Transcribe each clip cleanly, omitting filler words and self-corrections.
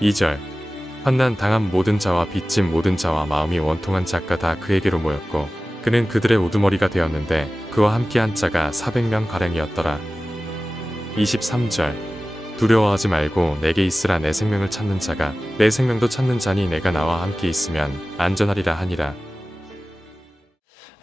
2절 환난 당한 모든 자와 빚진 모든 자와 마음이 원통한 자가 다 그에게로 모였고 그는 그들의 우두머리가 되었는데 그와 함께한 자가 400명 가량이었더라. 23절 두려워하지 말고 내게 있으라. 내 생명을 찾는 자가 내 생명도 찾는 자니 내가 나와 함께 있으면 안전하리라 하니라.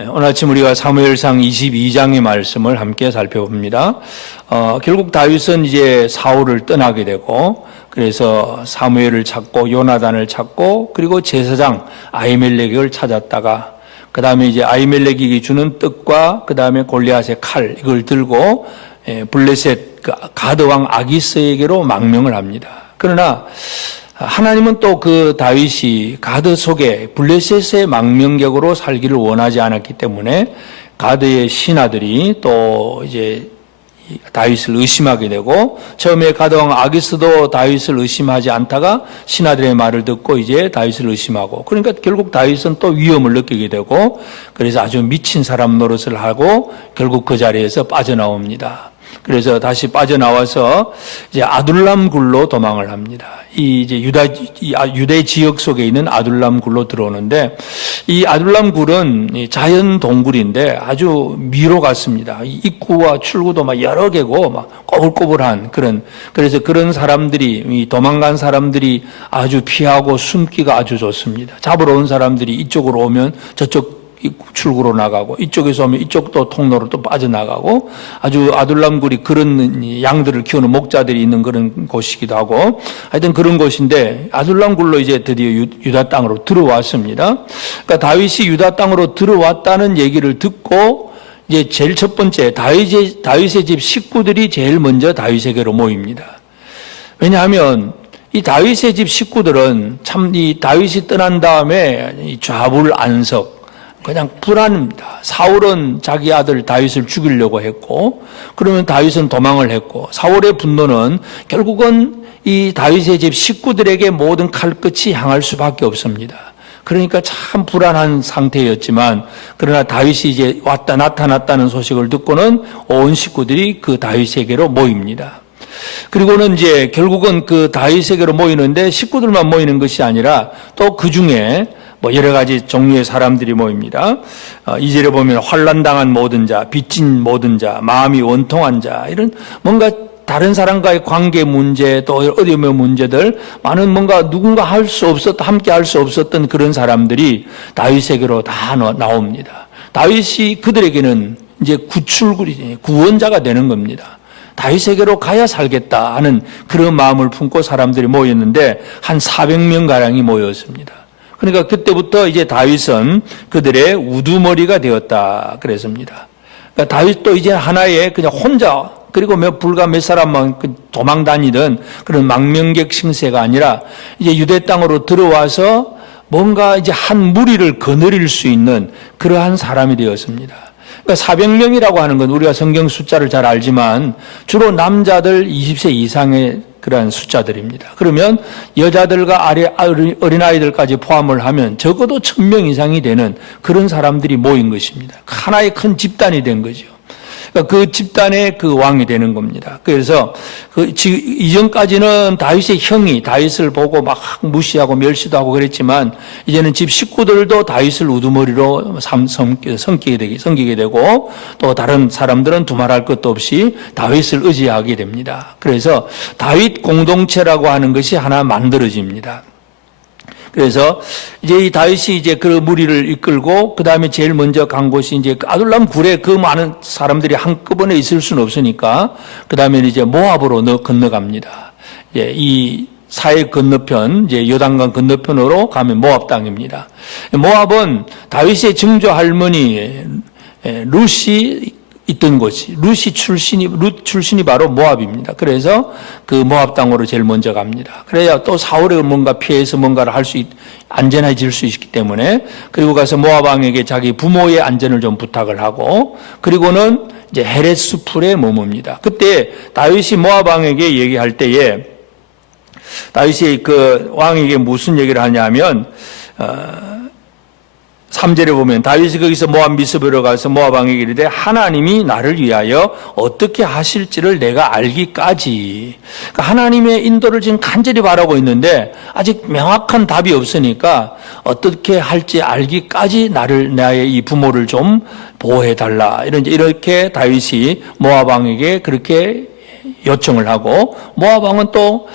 오늘 아침 우리가 사무엘상 22장의 말씀을 함께 살펴봅니다. 결국 다윗은 이제 사울을 떠나게 되고 그래서 사무엘을 찾고 요나단을 찾고 그리고 제사장 아히멜렉을 찾았다가 그 다음에 이제 아히멜렉이 주는 떡과 그 다음에 골리앗의 칼 이걸 들고 블레셋 가드 왕 아기스에게로 망명을 합니다. 그러나 하나님은 또 그 다윗이 가드 속에 블레셋의 망명객으로 살기를 원하지 않았기 때문에 가드의 신하들이 또 이제 다윗을 의심하게 되고 처음에 가드 왕 아기스도 다윗을 의심하지 않다가 신하들의 말을 듣고 이제 다윗을 의심하고 그러니까 결국 다윗은 또 위험을 느끼게 되고 그래서 아주 미친 사람 노릇을 하고 결국 그 자리에서 빠져나옵니다. 그래서 다시 빠져나와서 이제 아둘람 굴로 도망을 합니다. 이 이제 유대 지역 속에 있는 아둘람 굴로 들어오는데 이 아둘람 굴은 자연 동굴인데 아주 미로 같습니다. 입구와 출구도 막 여러 개고 막 꼬불꼬불한 그래서 그런 사람들이 도망간 사람들이 아주 피하고 숨기가 아주 좋습니다. 잡으러 온 사람들이 이쪽으로 오면 저쪽 출구로 나가고 이쪽에서 오면 이쪽도 통로로 또 빠져나가고 아주 아둘람굴이 그런 양들을 키우는 목자들이 있는 그런 곳이기도 하고 하여튼 그런 곳인데 아둘람굴로 이제 드디어 유다 땅으로 들어왔습니다. 그러니까 다윗이 유다 땅으로 들어왔다는 얘기를 듣고 이제 제일 첫 번째 다윗의 집 식구들이 제일 먼저 다윗에게로 모입니다. 왜냐하면 이 다윗의 집 식구들은 참 이 다윗이 떠난 다음에 이 좌불안석 그냥 불안입니다. 사울은 자기 아들 다윗을 죽이려고 했고 그러면 다윗은 도망을 했고 사울의 분노는 결국은 이 다윗의 집 식구들에게 모든 칼끝이 향할 수밖에 없습니다. 그러니까 참 불안한 상태였지만 그러나 다윗이 이제 나타났다는 소식을 듣고는 온 식구들이 그 다윗에게로 모입니다. 그리고는 이제 결국은 그 다윗에게로 모이는데 식구들만 모이는 것이 아니라 또 그 중에 여러 가지 종류의 사람들이 모입니다. 2절에 보면 환난당한 모든 자, 빚진 모든 자, 마음이 원통한 자 이런 뭔가 다른 사람과의 관계 문제 또 어려움의 문제들 많은 뭔가 누군가 함께 할 수 없었던 그런 사람들이 다윗에게로 다 나옵니다. 다윗이 그들에게는 이제 구원자가 되는 겁니다. 다윗에게로 가야 살겠다 하는 그런 마음을 품고 사람들이 모였는데 한 400명가량이 모였습니다. 그러니까 그때부터 이제 다윗은 그들의 우두머리가 되었다 그랬습니다. 그러니까 다윗도 이제 하나의 그냥 혼자 그리고 불과 몇 사람만 도망 다니던 그런 망명객 신세가 아니라 이제 유대 땅으로 들어와서 뭔가 이제 한 무리를 거느릴 수 있는 그러한 사람이 되었습니다. 그러니까 400명이라고 하는 건 우리가 성경 숫자를 잘 알지만 주로 남자들 20세 이상의 그러한 숫자들입니다. 그러면 여자들과 어린아이들까지 포함을 하면 적어도 1000명 이상이 되는 그런 사람들이 모인 것입니다. 하나의 큰 집단이 된 거죠. 그 집단의 그 왕이 되는 겁니다. 그래서 이전까지는 다윗의 형이 다윗을 보고 막 무시하고 멸시도 하고 그랬지만 이제는 집 식구들도 다윗을 우두머리로 섬기게 되고 또 다른 사람들은 두말할 것도 없이 다윗을 의지하게 됩니다. 그래서 다윗 공동체라고 하는 것이 하나 만들어집니다. 그래서 이제 이 다윗이 이제 그 무리를 이끌고 그 다음에 제일 먼저 간 곳이 이제 아둘람 굴에 그 많은 사람들이 한꺼번에 있을 수는 없으니까 그 다음에 이제 모압으로 건너갑니다. 이 사해 건너편 이제 요단강 건너편으로 가면 모압 땅입니다. 모압은 다윗의 증조 할머니 룻이 있던 곳이 룻 출신이 바로 모압입니다. 그래서 그 모압 땅으로 제일 먼저 갑니다. 그래야 또 사울의 뭔가 피해서 뭔가를 안전해질 수 있기 때문에 그리고 가서 모압 왕에게 자기 부모의 안전을 좀 부탁을 하고 그리고는 이제 헤레스 풀에 머뭅니다. 그때 다윗이 모압 왕에게 얘기할 때에 다윗이 그 왕에게 무슨 얘기를 하냐면 3절에 보면 다윗이 거기서 모압 미스베로 가서 모압 왕에게 이르되 하나님이 나를 위하여 어떻게 하실지를 내가 알기까지. 그러니까 하나님의 인도를 지금 간절히 바라고 있는데 아직 명확한 답이 없으니까 어떻게 할지 알기까지 나의 이 부모를 좀 보호해 달라. 이렇게 다윗이 모압 왕에게 그렇게 요청을 하고, 모압 왕은 또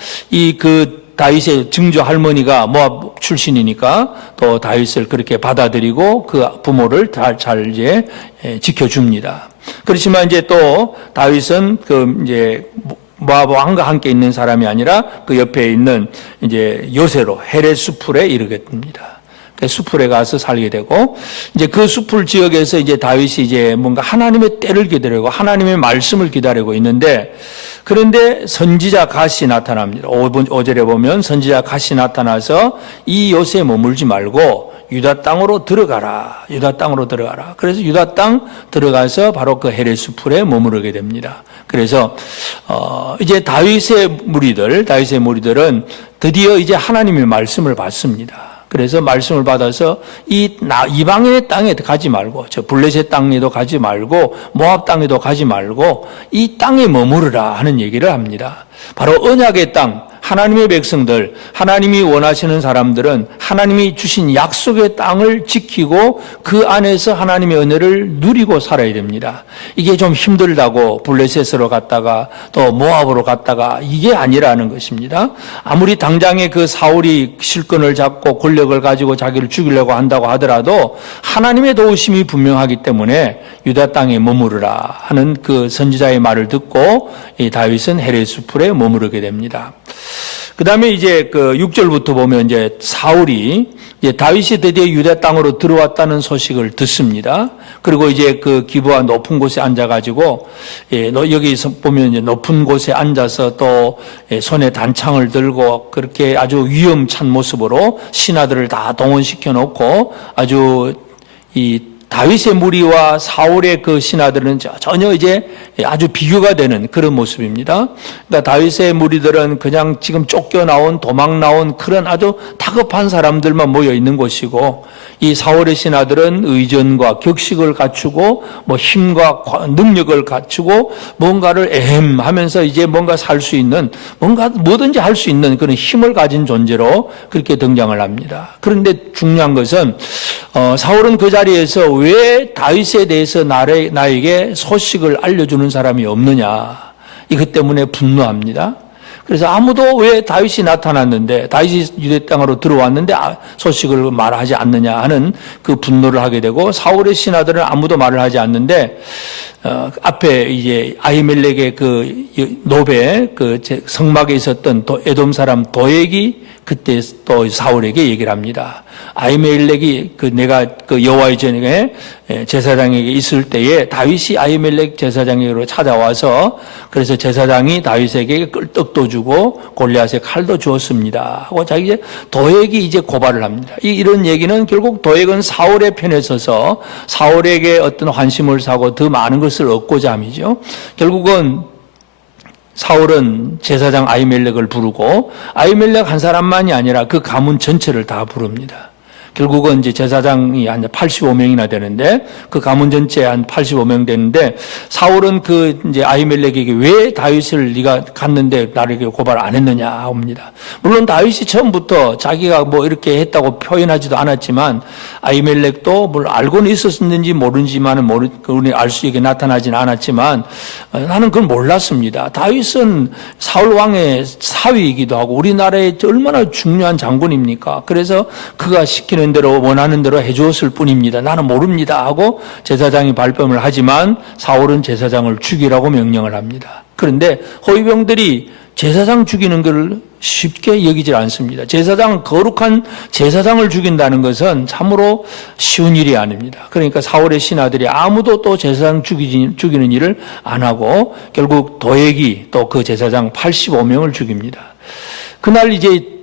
다윗의 증조 할머니가 모압 출신이니까 또 다윗을 그렇게 받아들이고 그 부모를 잘 이제 지켜줍니다. 그렇지만 이제 또 다윗은 모압 왕과 함께 있는 사람이 아니라 그 옆에 있는 이제 요새로 헤레 수풀에 이르게 됩니다. 수풀에 가서 살게 되고, 이제 그 수풀 지역에서 이제 다윗이 이제 뭔가 하나님의 때를 기다리고 하나님의 말씀을 기다리고 있는데, 그런데 선지자 갓이 나타납니다. 5절에 보면 선지자 갓이 나타나서 이 요새에 머물지 말고 유다 땅으로 들어가라. 유다 땅으로 들어가라. 그래서 유다 땅 들어가서 바로 그 헤레 수풀에 머무르게 됩니다. 그래서 이제 다윗의 무리들은 드디어 이제 하나님의 말씀을 받습니다. 그래서 말씀을 받아서 이방인의 땅에 가지 말고, 블레셋 땅에도 가지 말고, 모압 땅에도 가지 말고, 이 땅에 머무르라 하는 얘기를 합니다. 바로 언약의 땅, 하나님의 백성들, 하나님이 원하시는 사람들은 하나님이 주신 약속의 땅을 지키고 그 안에서 하나님의 은혜를 누리고 살아야 됩니다. 이게 좀 힘들다고 블레셋으로 갔다가 또 모압으로 갔다가 이게 아니라는 것입니다. 아무리 당장에 그 사울이 실권을 잡고 권력을 가지고 자기를 죽이려고 한다고 하더라도 하나님의 도우심이 분명하기 때문에 유다 땅에 머무르라 하는 그 선지자의 말을 듣고 이 다윗은 헤레 수풀에 머무르게 됩니다. 그 다음에 이제 6절부터 보면 이제 사울이 이제 다윗이 드디어 유다 땅으로 들어왔다는 소식을 듣습니다. 그리고 이제 그 기브아 높은 곳에 앉아가지고, 여기서 보면 이제 높은 곳에 앉아서 또 손에 단창을 들고 그렇게 아주 위험찬 모습으로 신하들을 다 동원시켜 놓고 아주 다윗의 무리와 사울의 그 신하들은 전혀 이제 아주 비교가 되는 그런 모습입니다. 그러니까 다윗의 무리들은 그냥 지금 쫓겨나온 도망 나온 그런 아주 다급한 사람들만 모여 있는 곳이고, 이 사울의 신하들은 의전과 격식을 갖추고 힘과 능력을 갖추고 뭔가를 하면서 이제 뭔가 살 수 있는, 뭔가 뭐든지 할 수 있는 그런 힘을 가진 존재로 그렇게 등장을 합니다. 그런데 중요한 것은 사울은 그 자리에서 왜 다윗에 대해서 나에게 소식을 알려주는 사람이 없느냐, 이것 때문에 분노합니다. 그래서 아무도 왜 다윗이 나타났는데, 다윗이 유대 땅으로 들어왔는데 소식을 말하지 않느냐 하는 그 분노를 하게 되고, 사울의 신하들은 아무도 말을 하지 않는데, 앞에 이제 아히멜렉의 노베 성막에 있었던 에돔 사람 도액이 그때 또 사울에게 얘기를 합니다. 아히멜렉이 내가 여호와의 전에 제사장에게 있을 때에 다윗이 아히멜렉 제사장에게로 찾아와서, 그래서 제사장이 다윗에게 떡도 주고 골리앗의 칼도 주었습니다 하고 자기 도액이 이제 고발을 합니다. 이런 얘기는 결국 도액은 사울의 편에 서서 사울에게 어떤 환심을 사고 더 많은 것을 얻고자 함이죠. 결국은 사울은 제사장 아히멜렉을 부르고, 아히멜렉 한 사람만이 아니라 그 가문 전체를 다 부릅니다. 결국은 이제 제사장이 한 85명이나 되는데, 그 가문 전체에 한 85명 되는데, 사울은 이제 아히멜렉에게 왜 다윗을 네가 갔는데 나에게 고발 안 했느냐 합니다. 물론 다윗이 처음부터 자기가 이렇게 했다고 표현하지도 않았지만, 아히멜렉도 뭘 알고는 있었는지 모르지만은 우리 알 수 있게 나타나지는 않았지만, 나는 그걸 몰랐습니다. 다윗은 사울 왕의 사위이기도 하고 우리나라에 얼마나 중요한 장군입니까? 그래서 그가 시키는 대로 원하는 대로 해주었을 뿐입니다. 나는 모릅니다 하고 제사장이 발뺌을 하지만 사울은 제사장을 죽이라고 명령을 합니다. 그런데 호위병들이 제사장 죽이는 걸 쉽게 여기질 않습니다. 거룩한 제사장을 죽인다는 것은 참으로 쉬운 일이 아닙니다. 그러니까 사울의 신하들이 아무도 또 제사장 죽이는 일을 안 하고 결국 도액이 또 그 제사장 85명을 죽입니다. 그날 이제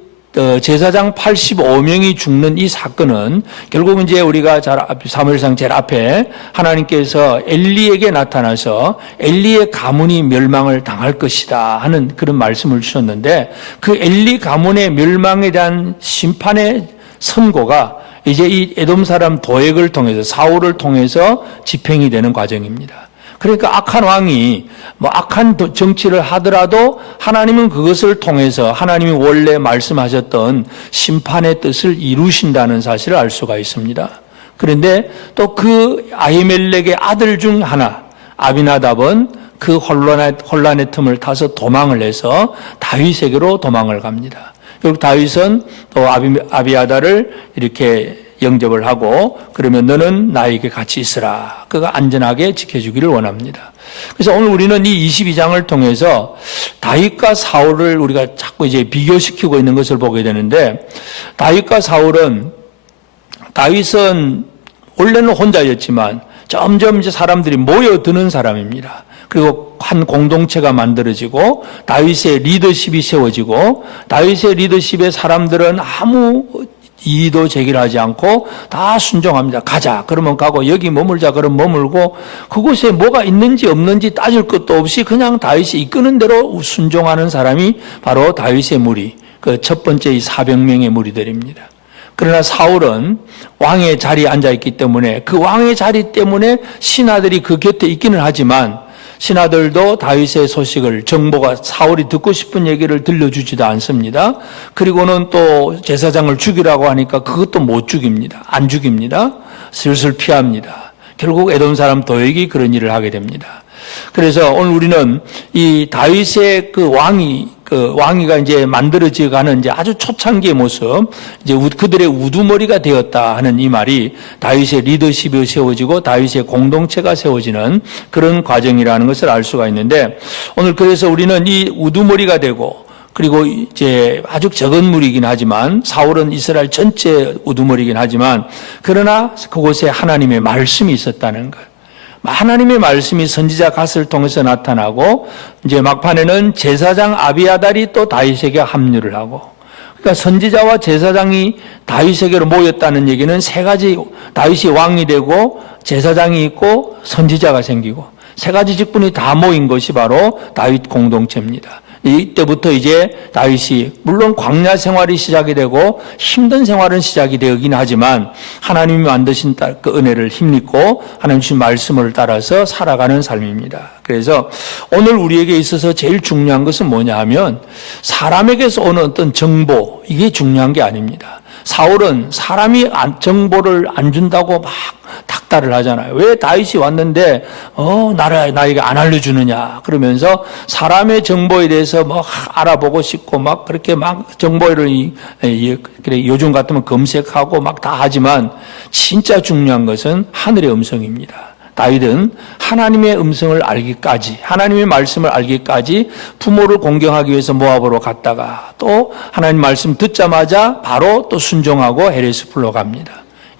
제사장 85명이 죽는 이 사건은 결국은 이제 우리가 사무엘상 제일 앞에 하나님께서 엘리에게 나타나서 엘리의 가문이 멸망을 당할 것이다 하는 그런 말씀을 주셨는데, 그 엘리 가문의 멸망에 대한 심판의 선고가 이제 이 에돔 사람 도액을 통해서 사울을 통해서 집행이 되는 과정입니다. 그러니까 악한 왕이 뭐 악한 정치를 하더라도 하나님은 그것을 통해서 하나님이 원래 말씀하셨던 심판의 뜻을 이루신다는 사실을 알 수가 있습니다. 그런데 또 그 아히멜렉의 아들 중 하나 아비나답은 그 혼란의 틈을 타서 도망을 해서 다윗에게로 도망을 갑니다. 결국 다윗은 또 아비아다를 이렇게 영접을 하고 그러면 너는 나에게 같이 있으라. 그가 안전하게 지켜주기를 원합니다. 그래서 오늘 우리는 이 22장을 통해서 다윗과 사울을 우리가 자꾸 이제 비교시키고 있는 것을 보게 되는데 다윗과 사울은 다윗은 원래는 혼자였지만 점점 이제 사람들이 모여드는 사람입니다. 그리고 한 공동체가 만들어지고 다윗의 리더십이 세워지고 다윗의 리더십에 사람들은 아무 이의도 제기를 하지 않고 다 순종합니다. 가자. 그러면 가고 여기 머물자. 그러면 머물고 그곳에 뭐가 있는지 없는지 따질 것도 없이 그냥 다윗이 이끄는 대로 순종하는 사람이 바로 다윗의 무리. 그 첫 번째 이 400명의 무리들입니다. 그러나 사울은 왕의 자리에 앉아있기 때문에 그 왕의 자리 때문에 신하들이 그 곁에 있기는 하지만 신하들도 다윗의 소식을 정보가 사울이 듣고 싶은 얘기를 들려주지도 않습니다. 그리고는 또 제사장을 죽이라고 하니까 그것도 못 죽입니다. 안 죽입니다. 슬슬 피합니다. 결국 에돔 사람 도액이 그런 일을 하게 됩니다. 그래서 오늘 우리는 이 다윗의 그 왕위가 이제 만들어져 가는 이제 아주 초창기의 모습, 이제 그들의 우두머리가 되었다 하는 이 말이 다윗의 리더십이 세워지고 다윗의 공동체가 세워지는 그런 과정이라는 것을 알 수가 있는데 오늘 그래서 우리는 이 우두머리가 되고 그리고 이제 아주 적은 무리이긴 하지만 사울은 이스라엘 전체 우두머리이긴 하지만 그러나 그곳에 하나님의 말씀이 있었다는 것. 하나님의 말씀이 선지자 갓을 통해서 나타나고 이제 막판에는 제사장 아비아달이 또 다윗에게 합류를 하고 그러니까 선지자와 제사장이 다윗에게로 모였다는 얘기는 세 가지 다윗이 왕이 되고 제사장이 있고 선지자가 생기고 세 가지 직분이 다 모인 것이 바로 다윗 공동체입니다. 이때부터 이제 다윗이 물론 광야 생활이 시작이 되고 힘든 생활은 시작이 되긴 하지만 하나님이 만드신 그 은혜를 힘입고 하나님 주신 말씀을 따라서 살아가는 삶입니다. 그래서 오늘 우리에게 있어서 제일 중요한 것은 뭐냐 하면 사람에게서 오는 어떤 정보 이게 중요한 게 아닙니다. 사울은 사람이 정보를 안 준다고 막 닥달을 하잖아요. 왜 다윗이 왔는데 나에게 안 알려주느냐 그러면서 사람의 정보에 대해서 뭐 알아보고 싶고 막 그렇게 막 정보를 그래 요즘 같으면 검색하고 막 다 하지만 진짜 중요한 것은 하늘의 음성입니다. 다윗은 하나님의 음성을 알기까지 하나님의 말씀을 알기까지 부모를 공경하기 위해서 모압으로 갔다가 또 하나님 말씀 듣자마자 바로 또 순종하고 헤레스풀로 갑니다.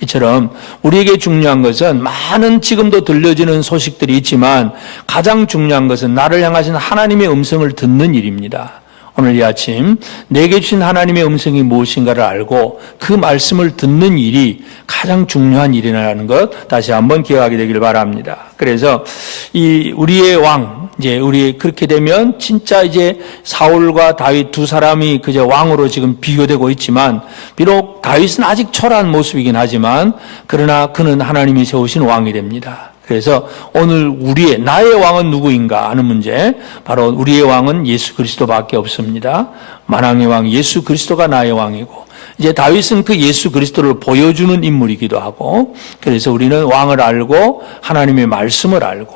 이처럼 우리에게 중요한 것은 많은 지금도 들려지는 소식들이 있지만 가장 중요한 것은 나를 향하신 하나님의 음성을 듣는 일입니다. 오늘 이 아침 내게 주신 하나님의 음성이 무엇인가를 알고 그 말씀을 듣는 일이 가장 중요한 일이라는 것 다시 한번 기억하게 되길 바랍니다. 그래서 이 우리의 왕 이제 우리 그렇게 되면 진짜 이제 사울과 다윗 두 사람이 그저 왕으로 지금 비교되고 있지만 비록 다윗은 아직 초라한 모습이긴 하지만 그러나 그는 하나님이 세우신 왕이 됩니다. 그래서 오늘 나의 왕은 누구인가 하는 문제, 바로 우리의 왕은 예수 그리스도밖에 없습니다. 만왕의 왕 예수 그리스도가 나의 왕이고, 이제 다윗은 그 예수 그리스도를 보여주는 인물이기도 하고, 그래서 우리는 왕을 알고 하나님의 말씀을 알고,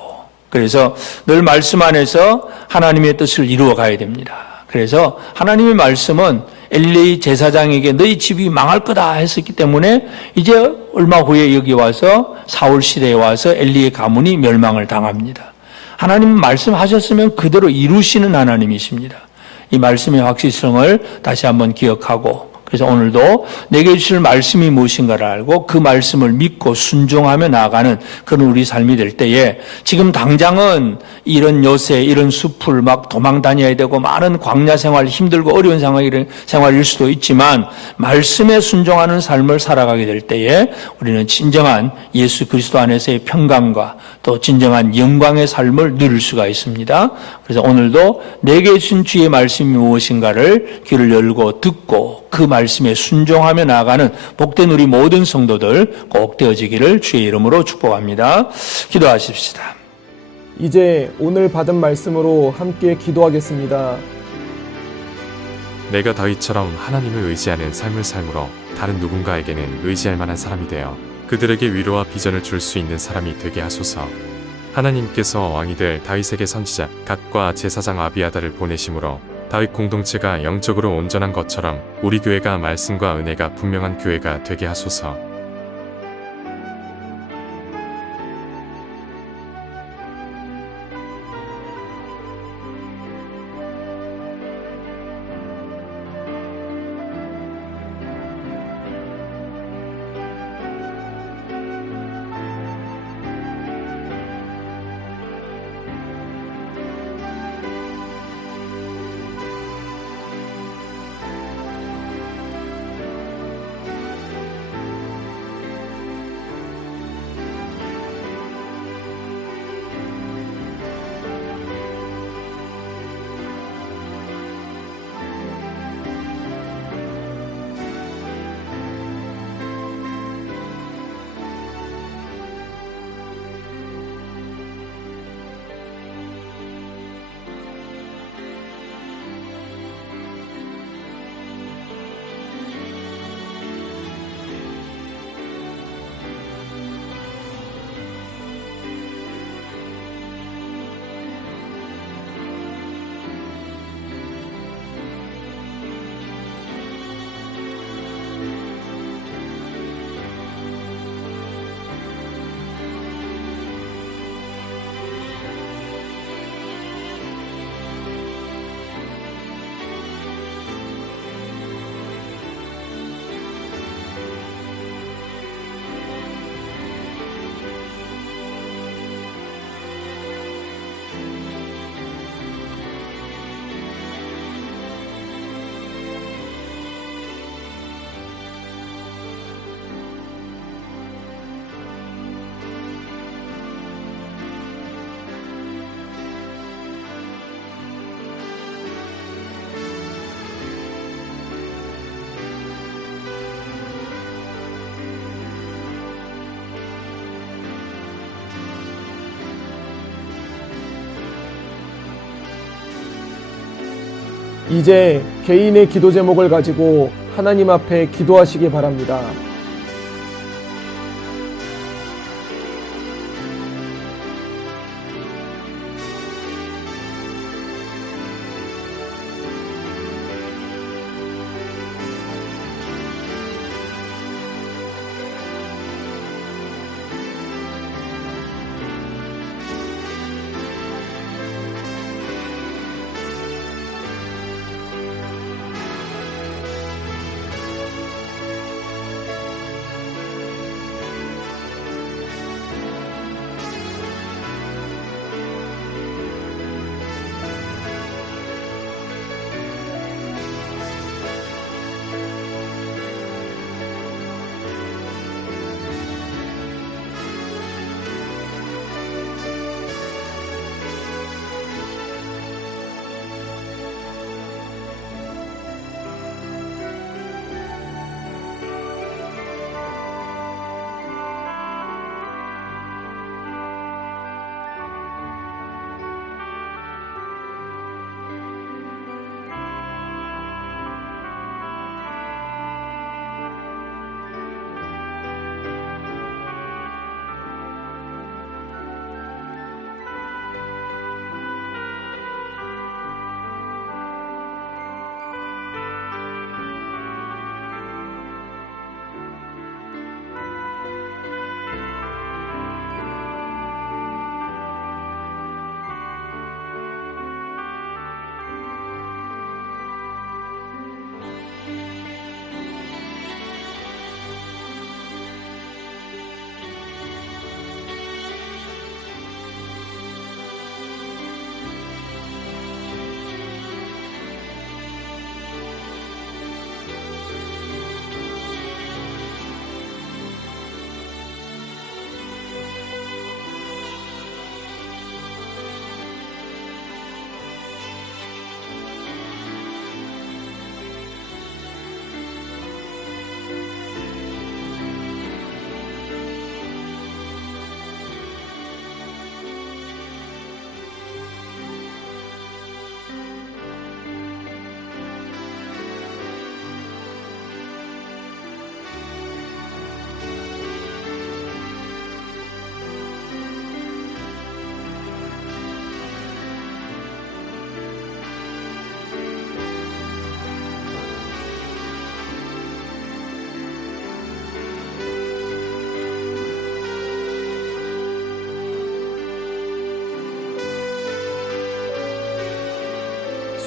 그래서 늘 말씀 안에서 하나님의 뜻을 이루어 가야 됩니다. 그래서 하나님의 말씀은 엘리 제사장에게 너희 집이 망할 거다 했었기 때문에 이제 얼마 후에 여기 와서 사울 시대에 와서 엘리의 가문이 멸망을 당합니다. 하나님 말씀하셨으면 그대로 이루시는 하나님이십니다. 이 말씀의 확실성을 다시 한번 기억하고 그래서 오늘도 내게 주실 말씀이 무엇인가를 알고 그 말씀을 믿고 순종하며 나아가는 그런 우리 삶이 될 때에 지금 당장은 이런 요새 이런 숲을 막 도망 다녀야 되고 많은 광야 생활 힘들고 어려운 생활일 수도 있지만 말씀에 순종하는 삶을 살아가게 될 때에 우리는 진정한 예수 그리스도 안에서의 평강과 또 진정한 영광의 삶을 누릴 수가 있습니다. 그래서 오늘도 내게 주신 주의 말씀이 무엇인가를 귀를 열고 듣고 그 말씀에 순종하며 나아가는 복된 우리 모든 성도들 꼭 되어지기를 주의 이름으로 축복합니다. 기도하십시다. 이제 오늘 받은 말씀으로 함께 기도하겠습니다. 내가 다윗처럼 하나님을 의지하는 삶을 삶으로 다른 누군가에게는 의지할 만한 사람이 되어 그들에게 위로와 비전을 줄 수 있는 사람이 되게 하소서. 하나님께서 왕이 될 다윗에게 선지자 갓과 제사장 아비아다를 보내심으로 다윗 공동체가 영적으로 온전한 것처럼 우리 교회가 말씀과 은혜가 분명한 교회가 되게 하소서. 이제 개인의 기도 제목을 가지고 하나님 앞에 기도하시기 바랍니다.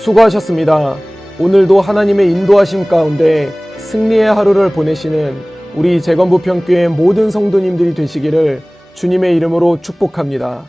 수고하셨습니다. 오늘도 하나님의 인도하심 가운데 승리의 하루를 보내시는 우리 재건부평교회 모든 성도님들이 되시기를 주님의 이름으로 축복합니다.